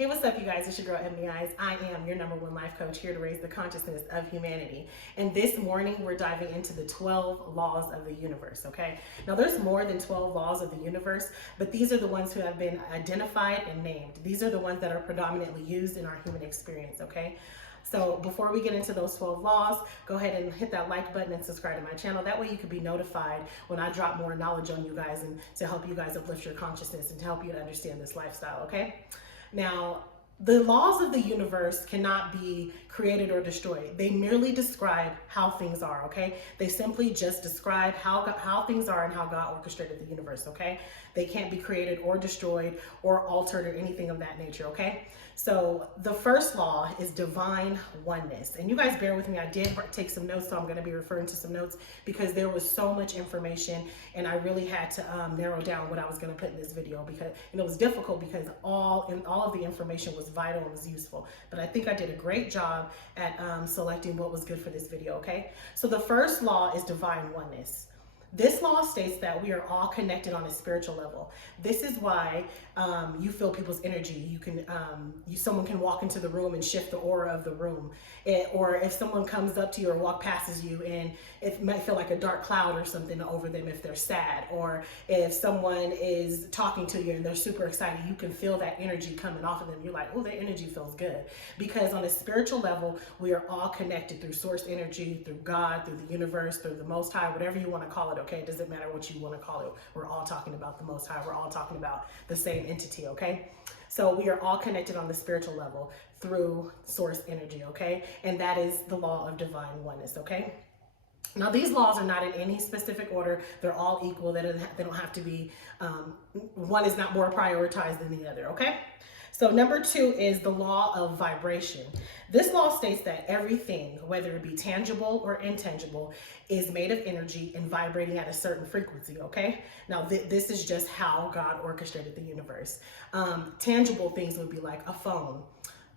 Hey, what's up, you guys? It's your girl, Ebony Eyes. I am your #1 life coach here to raise the consciousness of humanity. And this morning, we're diving into the 12 laws of the universe, okay? Now, there's more than 12 laws of the universe, but these are the ones who have been identified and named. These are the ones that are predominantly used in our human experience, okay? So before we get into those 12 laws, go ahead and hit that like button and subscribe to my channel. That way you can be notified when I drop more knowledge on you guys and to help you guys uplift your consciousness and to help you to understand this lifestyle, okay? Now, the laws of the universe cannot be created or destroyed. They merely describe how things are, okay? They simply just describe how things are and how God orchestrated the universe, okay? They can't be created or destroyed or altered or anything of that nature, okay? So the first law is divine oneness. And you guys bear with me, I did take some notes, so I'm gonna be referring to some notes because there was so much information and I really had to narrow down what I was gonna put in this video because it was difficult because all of the information was vital and was useful. But I think I did a great job at selecting what was good for this video, okay? So the first law is divine oneness. This law states that we are all connected on a spiritual level. This is why you feel people's energy. You can, someone can walk into the room and shift the aura of the room. Or if someone comes up to you or walk past you and it might feel like a dark cloud or something over them if they're sad. Or if someone is talking to you and they're super excited, you can feel that energy coming off of them. You're like, oh, their energy feels good. Because on a spiritual level, we are all connected through source energy, through God, through the universe, through the Most High, whatever you want to call it. Okay, it doesn't matter what you want to call it. We're all talking about the Most High. We're all talking about the same entity, okay? So we are all connected on the spiritual level through source energy, okay? And that is the law of divine oneness, okay? Now, these laws are not in any specific order. They're all equal. They don't have to be, one is not more prioritized than the other, okay? So number 2 is the law of vibration. This law states that everything, whether it be tangible or intangible, is made of energy and vibrating at a certain frequency, okay? Now, this is just how God orchestrated the universe. Tangible things would be like a phone,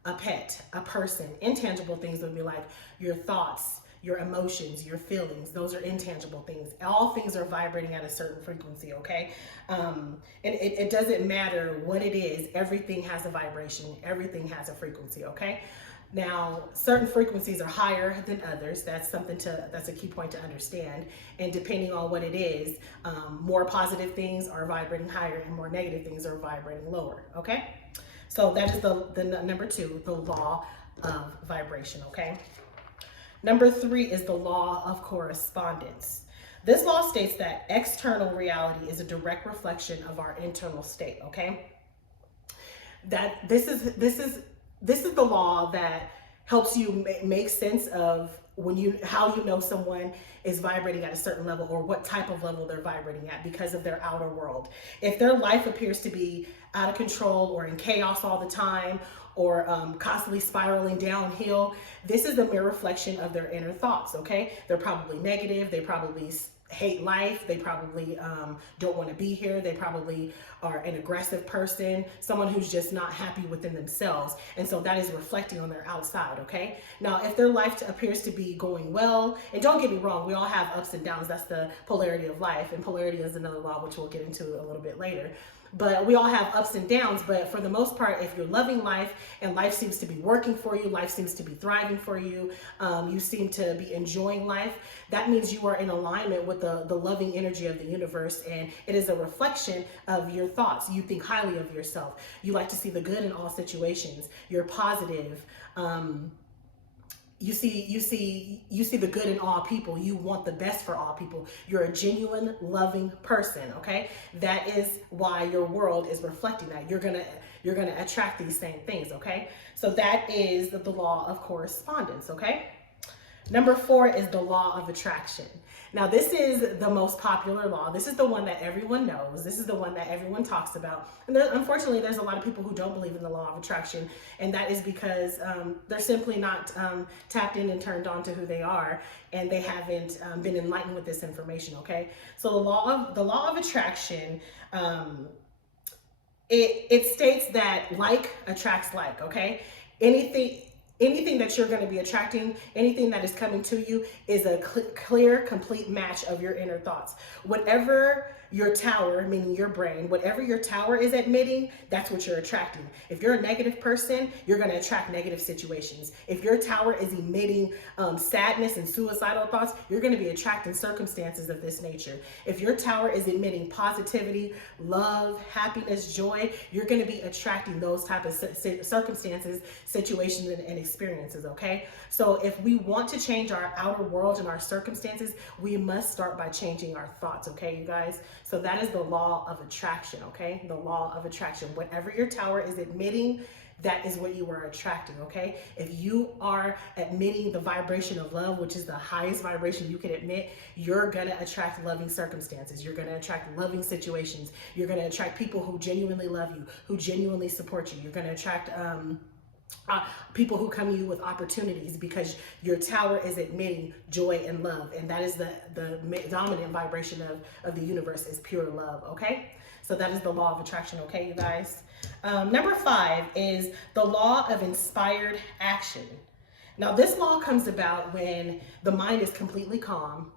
a pet, a person. Intangible things would be like your thoughts, your emotions, your feelings. Those are intangible things. All things are vibrating at a certain frequency, okay? And it doesn't matter what it is, everything has a vibration, everything has a frequency, okay? Now, certain frequencies are higher than others. That's a key point to understand. And depending on what it is, more positive things are vibrating higher and more negative things are vibrating lower, okay? So that is the number 2, the law of vibration, okay? Number 3 is the law of correspondence. This law states that external reality is a direct reflection of our internal state, okay? That this is the law that helps you make sense of how you know someone is vibrating at a certain level or what type of level they're vibrating at because of their outer world. If their life appears to be out of control or in chaos all the time or constantly spiraling downhill, this is a mere reflection of their inner thoughts, okay? They're probably negative, they probably hate life, they probably don't want to be here, they probably are an aggressive person, someone who's just not happy within themselves, and so that is reflecting on their outside, okay? Now, if their life appears to be going well, and don't get me wrong, we all have ups and downs, that's the polarity of life, and polarity is another law which we'll get into a little bit later. But we all have ups and downs, but for the most part, if you're loving life and life seems to be working for you, life seems to be thriving for you, you seem to be enjoying life, that means you are in alignment with the loving energy of the universe, and it is a reflection of your thoughts. You think highly of yourself. You like to see the good in all situations. You're positive. You see the good in all people. You want the best for all people. You're a genuine, loving person, okay? That is why your world is reflecting that. You're gonna attract these same things, okay? So that is the law of correspondence, okay? Number 4 is the law of attraction. Now, this is the most popular law. This is the one that everyone knows. This is the one that everyone talks about. And unfortunately, there's a lot of people who don't believe in the law of attraction. And that is because they're simply not tapped in and turned on to who they are. And they haven't been enlightened with this information, okay? So the law of attraction, it states that like attracts like, okay? Anything that you're going to be attracting, anything that is coming to you is a clear, complete match of your inner thoughts. Whatever your tower, meaning your brain, whatever your tower is admitting, that's what you're attracting. If you're a negative person, you're going to attract negative situations. If your tower is emitting sadness and suicidal thoughts, you're going to be attracting circumstances of this nature. If your tower is emitting positivity, love, happiness, joy, you're going to be attracting those type of circumstances, situations, and experiences, okay? So if we want to change our outer world and our circumstances, we must start by changing our thoughts, okay, you guys? So that is the law of attraction, okay? The law of attraction. Whatever your tower is admitting, that is what you are attracting, okay? If you are admitting the vibration of love, which is the highest vibration you can admit, you're gonna attract loving circumstances. You're gonna attract loving situations. You're gonna attract people who genuinely love you, who genuinely support you. You're gonna attract people who come to you with opportunities because your tower is admitting joy and love, and that is the dominant vibration of the universe is pure love, okay? So that is the law of attraction, okay, you guys? Number 5 is the law of inspired action. Now, this law comes about when the mind is completely calm.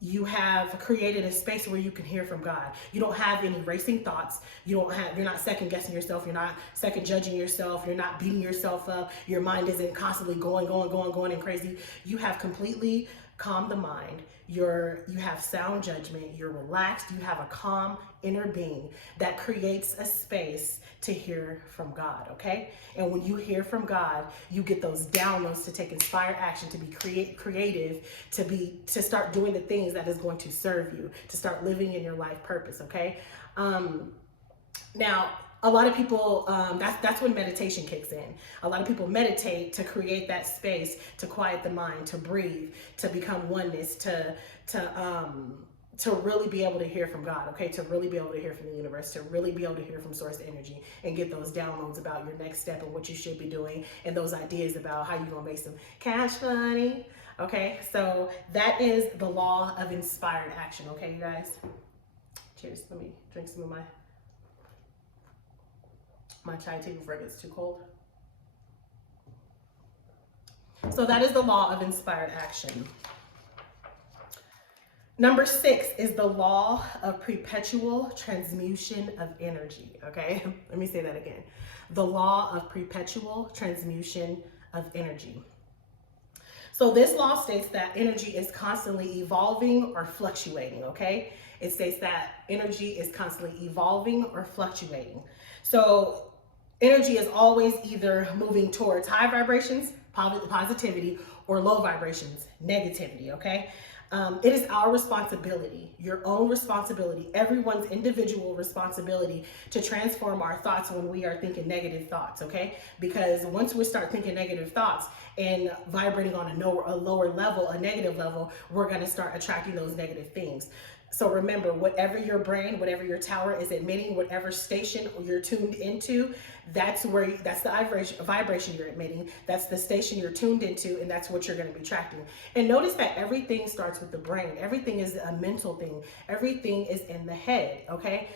You have created a space where you can hear from God. You don't have any racing thoughts. You're not second guessing yourself. You're not second judging yourself. You're not beating yourself up. Your mind isn't constantly going and crazy. You have completely calmed the mind. You have sound judgment. You're relaxed. You have a calm inner being that creates a space to hear from God, okay? And when you hear from God, you get those downloads to take inspired action, to be creative, to start doing the things that is going to serve you, to start living in your life purpose, okay? Now, a lot of people, that's when meditation kicks in. A lot of people meditate to create that space, to quiet the mind, to breathe, to become oneness, to really be able to hear from God, okay? To really be able to hear from the universe, to really be able to hear from source energy and get those downloads about your next step and what you should be doing and those ideas about how you're gonna make some cash money, okay? So that is the law of inspired action, okay, you guys? Cheers, let me drink some of my chai tea before it gets too cold. So that is the law of inspired action. Number 6 is the law of perpetual transmutation of energy, okay? Let me say that again. The law of perpetual transmutation of energy. So this law states that energy is constantly evolving or fluctuating, okay? It states that energy is constantly evolving or fluctuating. So energy is always either moving towards high vibrations, positivity, or low vibrations, negativity, okay? It is our responsibility, your own responsibility, everyone's individual responsibility to transform our thoughts when we are thinking negative thoughts, okay? Because once we start thinking negative thoughts and vibrating on a lower level, a negative level, we're gonna start attracting those negative things. So remember, whatever your brain, whatever your tower is admitting, whatever station you're tuned into, that's the vibration you're emitting. That's the station you're tuned into, and that's what you're going to be attracting. And notice that everything starts with the brain. Everything is a mental thing. Everything is in the head, okay?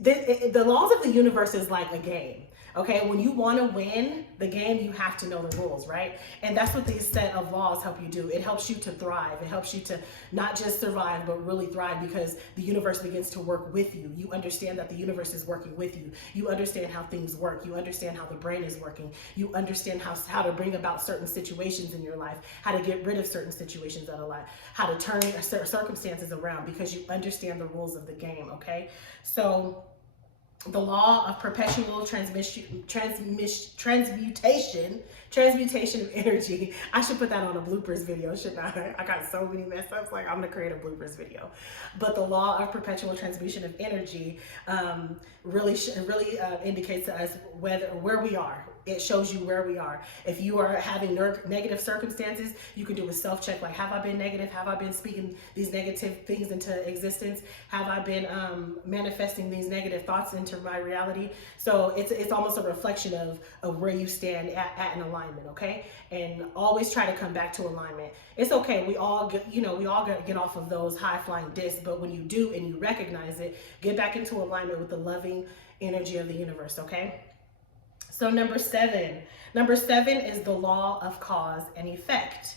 The laws of the universe is like a game. Okay, when you want to win the game, you have to know the rules, right? And that's what these set of laws help you do. It helps you to thrive. It helps you to not just survive, but really thrive, because the universe begins to work with you. You understand that the universe is working with you. You understand how things work. You understand how the brain is working. You understand how to bring about certain situations in your life, how to get rid of certain situations out of life, how to turn circumstances around, because you understand the rules of the game, okay? So the law of perpetual transmutation of energy. I should put that on a bloopers video, shouldn't I? I got so many mess ups, like I'm gonna create a bloopers video. But the law of perpetual transmutation of energy really indicates to us where we are. It shows you where we are. If you are having negative circumstances, you can do a self-check, like, have I been negative? Have I been speaking these negative things into existence? Have I been manifesting these negative thoughts into my reality? So it's almost a reflection of where you stand at an alignment, okay? And always try to come back to alignment. It's okay, we all get off of those high-flying discs, but when you do and you recognize it, get back into alignment with the loving energy of the universe, okay? So number 7 is the law of cause and effect.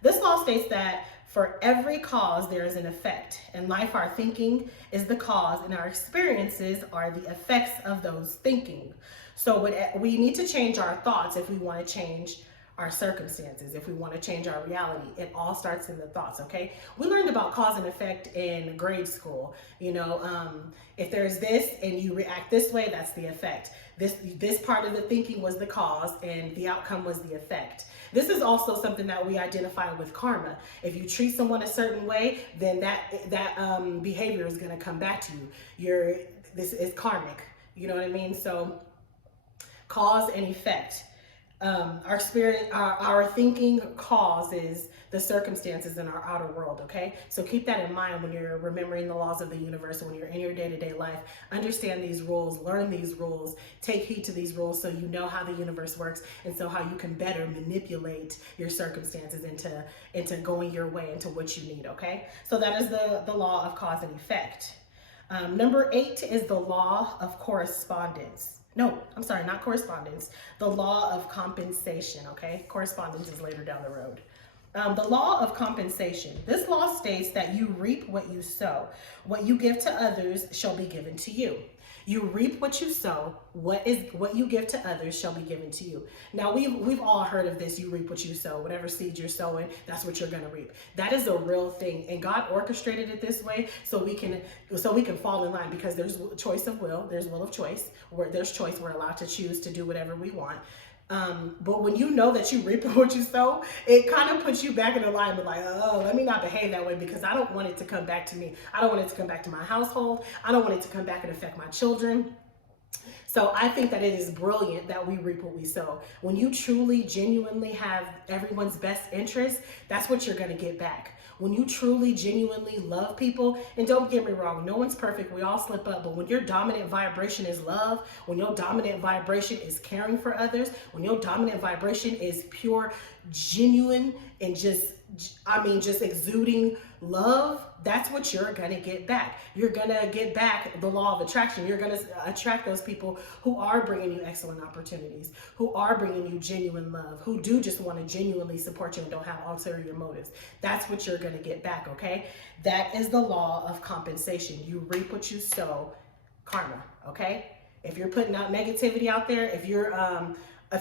This law states that For every cause, there is an effect. In life, our thinking is the cause, and our experiences are the effects of those thinking. So we need to change our thoughts if we want to change our circumstances, if we want to change our reality. It all starts in the thoughts, okay? We learned about cause and effect in grade school. If there's this and you react this way, that's the effect. This part of the thinking was the cause and the outcome was the effect. This is also something that we identify with karma. If you treat someone a certain way, then that behavior is going to come back to you. This is karmic. You know what I mean? So cause and effect. Our thinking causes the circumstances in our outer world, okay? So keep that in mind when you're remembering the laws of the universe, when you're in your day-to-day life. Understand these rules, learn these rules, take heed to these rules so you know how the universe works and so how you can better manipulate your circumstances into going your way, into what you need, okay? So that is the law of cause and effect. Number 8 is the law of correspondence. No, I'm sorry, not correspondence. The law of compensation, okay? Correspondence is later down the road. The law of compensation. This law states that you reap what you sow. What you give to others shall be given to you. You reap what you sow. What you give to others shall be given to you. Now we've all heard of this. You reap what you sow. Whatever seeds you're sowing, that's what you're gonna reap. That is a real thing, and God orchestrated it this way so we can fall in line, because there's choice of will. There's will of choice. Where there's choice, we're allowed to choose to do whatever we want. But when you know that you reap what you sow, it kind of puts you back in alignment, like, oh, let me not behave that way, because I don't want it to come back to me. I don't want it to come back to my household. I don't want it to come back and affect my children. So I think that it is brilliant that we reap what we sow. When you truly, genuinely have everyone's best interest, that's what you're going to get back. When you truly, genuinely love people, and don't get me wrong, no one's perfect, we all slip up, but when your dominant vibration is love, when your dominant vibration is caring for others, when your dominant vibration is pure, genuine, and just exuding love, that's what you're gonna get back. You're gonna get back the law of attraction. You're gonna attract those people who are bringing you excellent opportunities, who are bringing you genuine love, who do just want to genuinely support you and don't have ulterior motives. That's what you're gonna get back, okay? That is the law of compensation. You reap what you sow, karma, okay? If you're putting out negativity out there, if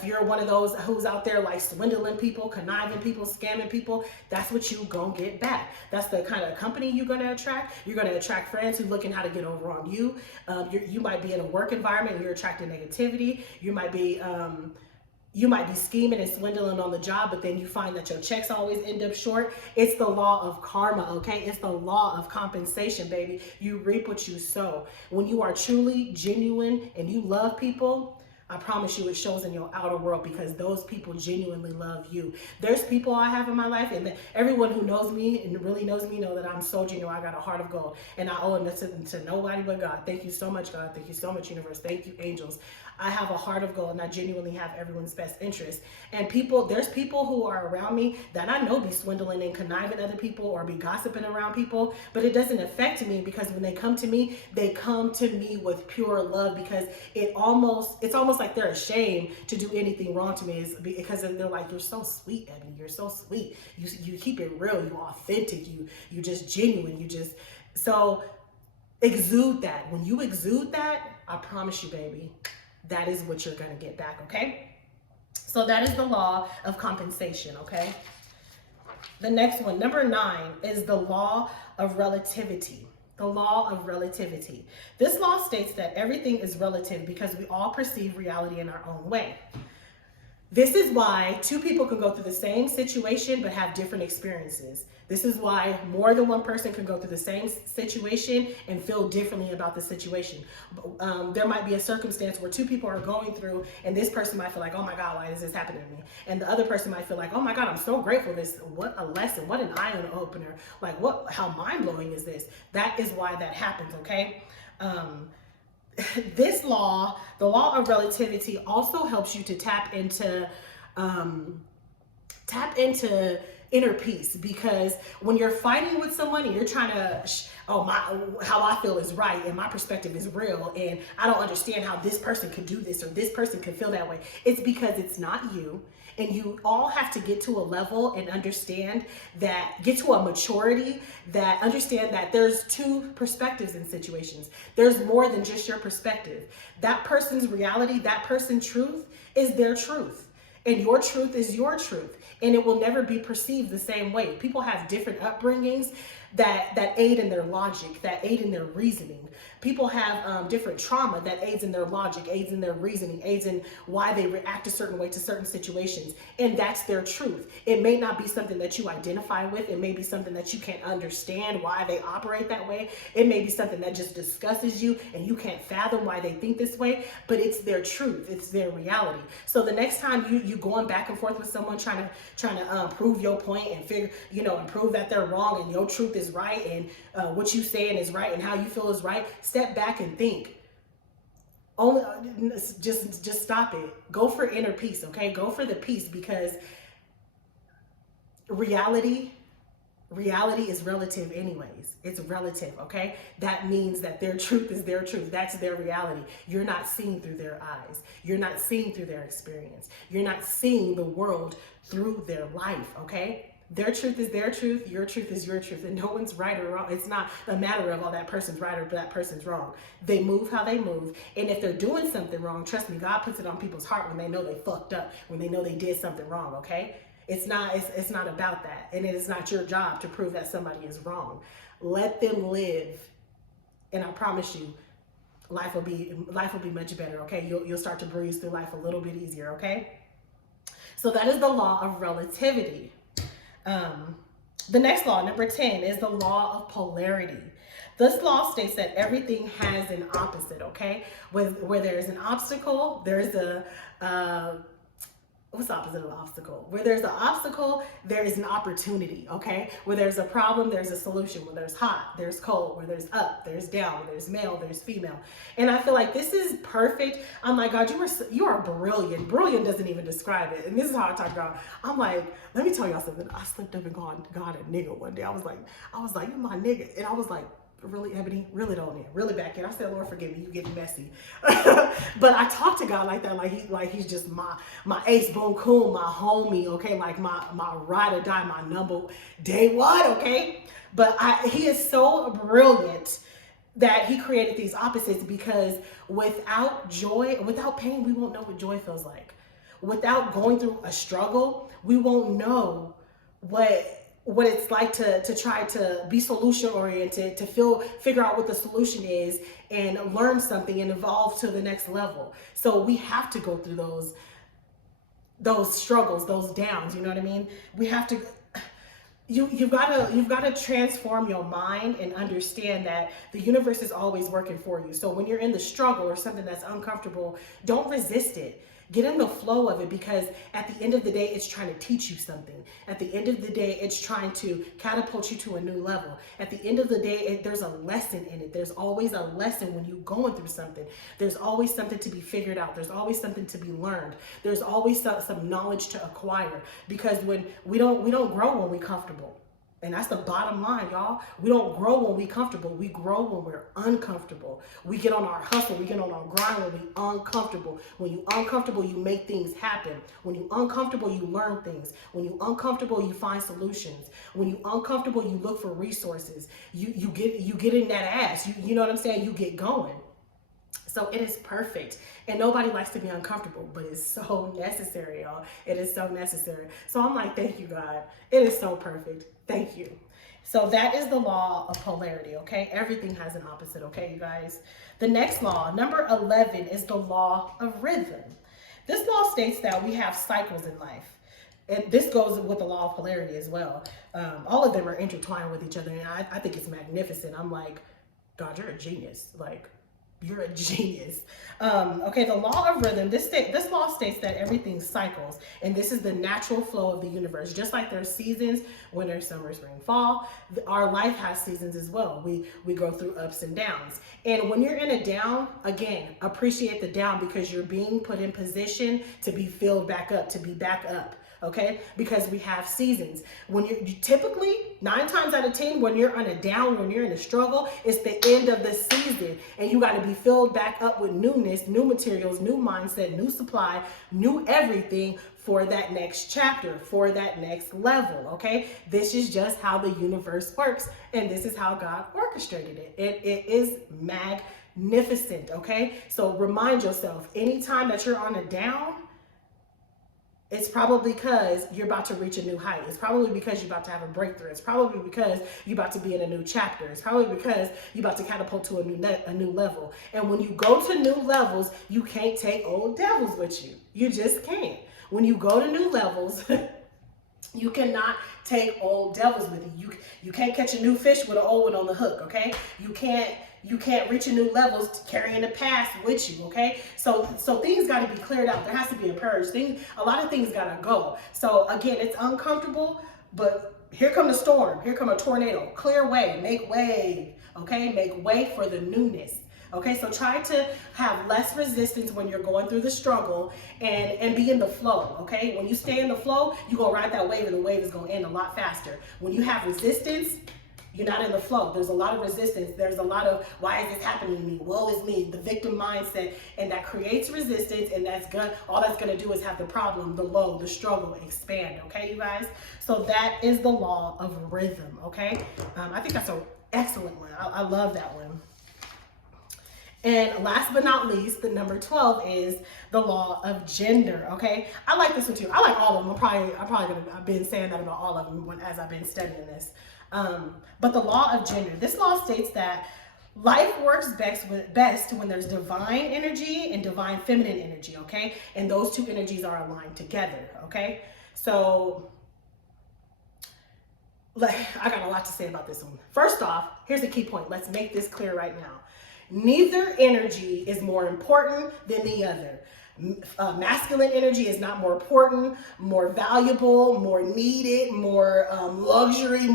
you're one of those who's out there like swindling people, conniving people, scamming people, that's what you gonna get back. That's the kind of company you're gonna attract. You're gonna attract friends who looking how to get over on you. You might be in a work environment and you're attracting negativity. You might be scheming and swindling on the job, but then you find that your checks always end up short. It's the law of karma, okay? It's the law of compensation, baby. You reap what you sow. When you are truly genuine and you love people, I promise you it shows in your outer world, because those people genuinely love you. There's people I have in my life, and everyone who knows me and really knows me know that I'm so genuine. I got a heart of gold, and I owe it to nobody but God. Thank you so much, God. Thank you so much, universe. Thank you, angels. I have a heart of gold, and I genuinely have everyone's best interest. And there's people who are around me that I know be swindling and conniving other people or be gossiping around people, but it doesn't affect me, because when they come to me with pure love, because it's almost like they're ashamed to do anything wrong to me. It's because they're like, you're so sweet, Ebony. You're so sweet. You keep it real. You authentic. You just genuine. So exude that. When you exude that, I promise you, baby, that is what you're going to get back, okay? So that is the law of compensation, okay? The next one, number 9, is the law of relativity. The law of relativity. This law states that everything is relative because we all perceive reality in our own way. This is why two people can go through the same situation but have different experiences. This is why more than one person can go through the same situation and feel differently about the situation. There might be a circumstance where two people are going through, and this person might feel like, oh my God, why is this happening to me? And the other person might feel like, oh my God, I'm so grateful. What a lesson, what an eye opener. Like, how mind blowing is this? That is why that happens, okay? This law, the law of relativity, also helps you to tap into inner peace, because when you're fighting with someone and you're trying to how I feel is right and my perspective is real and I don't understand how this person could do this or this person could feel that way, it's because it's not you. And you all have to get to a level and understand that, get to a maturity that understand that there's two perspectives in situations. There's more than just your perspective. That person's reality, that person's truth is their truth. And your truth is your truth. And it will never be perceived the same way. People have different upbringings that aid in their logic, that aid in their reasoning. People have different trauma that aids in their logic, aids in their reasoning, aids in why they react a certain way to certain situations. And that's their truth. It may not be something that you identify with. It may be something that you can't understand why they operate that way. It may be something that just disgustes you and you can't fathom why they think this way, but it's their truth. It's their reality. So the next time you going back and forth with someone trying to prove your point and and prove that they're wrong and your truth is right and what you saying is right and how you feel is right, step back and think. Only just stop it. Go for inner peace, okay? Go for the peace, because reality is relative anyways. It's relative, okay? That means that their truth is their truth. That's their reality. You're not seeing through their eyes. You're not seeing through their experience. You're not seeing the world through their life, okay? Their truth is their truth. Your truth is your truth. And no one's right or wrong. It's not a matter of, that person's right or that person's wrong. They move how they move. And if they're doing something wrong, trust me, God puts it on people's heart when they know they fucked up, when they know they did something wrong, okay? It's not about that. And it is not your job to prove that somebody is wrong. Let them live. And I promise you, life will be much better, okay? You'll start to breeze through life a little bit easier, okay? So that is the law of relativity. The next law, number 10, is the law of polarity. This law states that everything has an opposite, okay? Where there's an obstacle, there's what's the opposite of an obstacle? Where there's an obstacle, there is an opportunity, okay? Where there's a problem, there's a solution. Where there's hot, there's cold. Where there's up, there's down. Where there's male, there's female. And I feel like this is perfect. I'm like, God, you are brilliant. Brilliant doesn't even describe it. And this is how I talk about. I'm like, let me tell y'all something. I slipped up and called God a nigga one day. I was like, you my nigga. And I was like, really, Ebony, really don't need, really back in. I said, Lord, forgive me, you getting messy. But I talk to God like that, like he's just my ace boom coon, my homie, okay, like my ride or die, my number day one, okay. But he is so brilliant that he created these opposites, because without joy, without pain, we won't know what joy feels like. Without going through a struggle, we won't know what it's like to try to be solution oriented, to figure out what the solution is and learn something and evolve to the next level. So we have to go through those struggles, those downs, you know what I mean? We have to, you've got to transform your mind and understand that the universe is always working for you. So when you're in the struggle or something that's uncomfortable, don't resist it. Get in the flow of it, because at the end of the day, it's trying to teach you something. At the end of the day, it's trying to catapult you to a new level. At the end of the day, there's a lesson in it. There's always a lesson when you're going through something. There's always something to be figured out. There's always something to be learned. There's always some knowledge to acquire, because when we don't grow when we're comfortable. And that's the bottom line, y'all. We don't grow when we're comfortable. We grow when we're uncomfortable. We get on our hustle. We get on our grind when we're uncomfortable. When you're uncomfortable, you make things happen. When you're uncomfortable, you learn things. When you're uncomfortable, you find solutions. When you're uncomfortable, you look for resources. You get in that ass. You know what I'm saying? You get going. So it is perfect. And nobody likes to be uncomfortable, but it's so necessary, y'all. It is so necessary. So I'm like, thank you, God. It is so perfect. Thank you. So that is the law of polarity, okay? Everything has an opposite, okay, you guys? The next law, number 11, is the law of rhythm. This law states that we have cycles in life. And this goes with the law of polarity as well. All of them are intertwined with each other, and I think it's magnificent. I'm like, God, you're a genius. Like, you're a genius. Okay, the law of rhythm, this law states that everything cycles, and this is the natural flow of the universe. Just like there's seasons, winter, summer, spring, fall, our life has seasons as well. We go through ups and downs. And when you're in a down, again, appreciate the down, because you're being put in position to be filled back up, to be back up. okay? Because we have seasons. When you typically 9 times out of 10, when you're on a down, when you're in a struggle, it's the end of the season, and you got to be filled back up with newness, new materials, new mindset, new supply, new everything for that next chapter, for that next level, okay? This is just how the universe works, and this is how God orchestrated it. It is magnificent, okay? So remind yourself, anytime that you're on a down, it's probably because you're about to reach a new height. It's probably because you're about to have a breakthrough. It's probably because you're about to be in a new chapter. It's probably because you're about to catapult to a new level. And when you go to new levels, you can't take old devils with you. You just can't. When you go to new levels, you cannot take old devils with you. You can't catch a new fish with an old one on the hook, okay? You can't reach a new levels carrying the past with you, okay? So things got to be cleared out. There has to be a purge. A lot of things got to go. So again, it's uncomfortable, but here come the storm. Here come a tornado. Clear way, make way, okay? Make way for the newness. Okay, so try to have less resistance when you're going through the struggle and be in the flow, okay? When you stay in the flow, you're going to ride that wave and the wave is going to end a lot faster. When you have resistance, you're not in the flow. There's a lot of resistance. There's a lot of, why is this happening to me? Woe is me, the victim mindset, and that creates resistance, and all that's gonna do is have the problem, the low, the struggle expand, okay, you guys? So that is the law of rhythm, okay? I think that's an excellent one. I love that one. And last but not least, the number 12 is the law of gender, okay? I like this one too. I like all of them. I've been saying that about all of them as I've been studying this. But the law of gender, this law states that life works best when there's divine energy and divine feminine energy, okay? And those two energies are aligned together, okay? So, I got a lot to say about this one. First off, here's a key point. Let's make this clear right now. Neither energy is more important than the other. Masculine energy is not more important, more valuable, more needed, more luxury,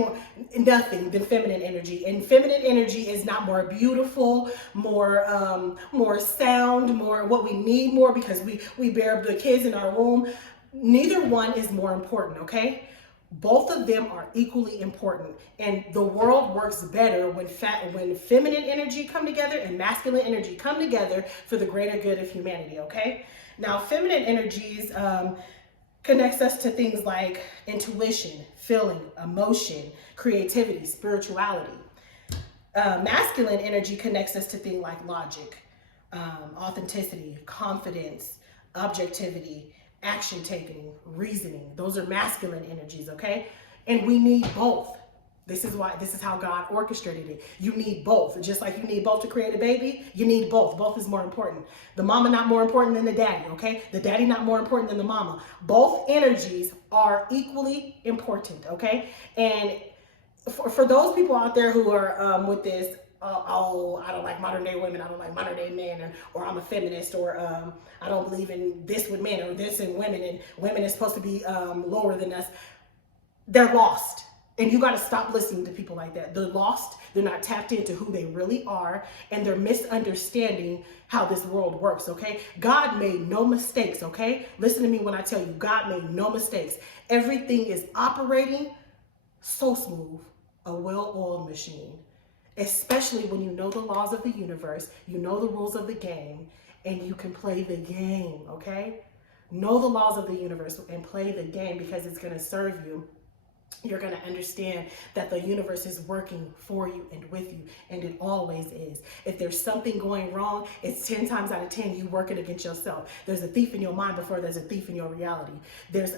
nothing than feminine energy. And feminine energy is not more beautiful, more sound, more what we need more because we bear the kids in our womb. Neither one is more important, okay? Both of them are equally important, and the world works better when feminine energy come together and masculine energy come together for the greater good of humanity, okay? Now, feminine energies connects us to things like intuition, feeling, emotion, creativity, spirituality. Masculine energy connects us to things like logic, authenticity, confidence, objectivity, action taking, reasoning. Those are masculine energies, okay? And we need both. This is how God orchestrated it. You need both. Just like you need both to create a baby, you need both. Both is more important. The mama not more important than the daddy, okay? The daddy not more important than the mama. Both energies are equally important, okay? And for those people out there who are with this, oh, I don't like modern day women, I don't like modern day men, or I'm a feminist, or I don't believe in this with men, or this in women, and women is supposed to be lower than us. They're lost. And you got to stop listening to people like that. They're lost. They're not tapped into who they really are, and they're misunderstanding how this world works, okay? God made no mistakes, okay? Listen to me when I tell you, God made no mistakes. Everything is operating so smooth, a well-oiled machine, especially when you know the laws of the universe, you know the rules of the game, and you can play the game, okay? Know the laws of the universe and play the game, because it's going to serve you. You're going to understand that the universe is working for you and with you, and it always is. If there's something going wrong, it's 10 times out of 10 you working against yourself. There's a thief in your mind before there's a thief in your reality. There's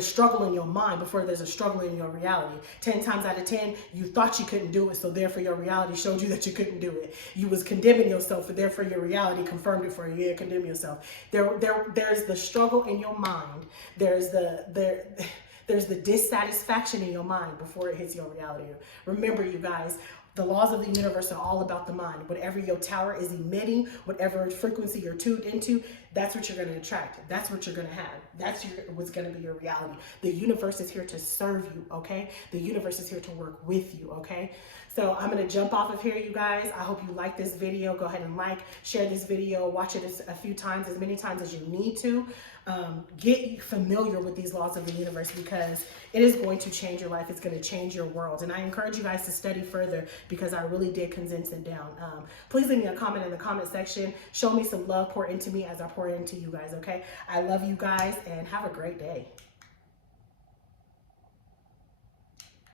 struggle in your mind before there's a struggle in your reality. 10 times out of 10 you thought you couldn't do it, so therefore your reality showed you that you couldn't do it. You was condemning yourself, but therefore your reality confirmed it for you. Yeah, condemn yourself. There's the struggle in your mind. There's the dissatisfaction in your mind before it hits your reality. Remember, you guys, the laws of the universe are all about the mind. Whatever your tower is emitting, whatever frequency you're tuned into, that's what you're going to attract. That's what you're going to have. That's what's going to be your reality. The universe is here to serve you, okay? The universe is here to work with you, okay? So I'm going to jump off of here, you guys. I hope you like this video. Go ahead and like, share this video, watch it a few times, as many times as you need to. Get familiar with these laws of the universe, because it is going to change your life. It's going to change your world. And I encourage you guys to study further, because I really did condense it down. Please leave me a comment in the comment section. Show me some love, pour into me as I pour into you guys, okay? I love you guys, and have a great day.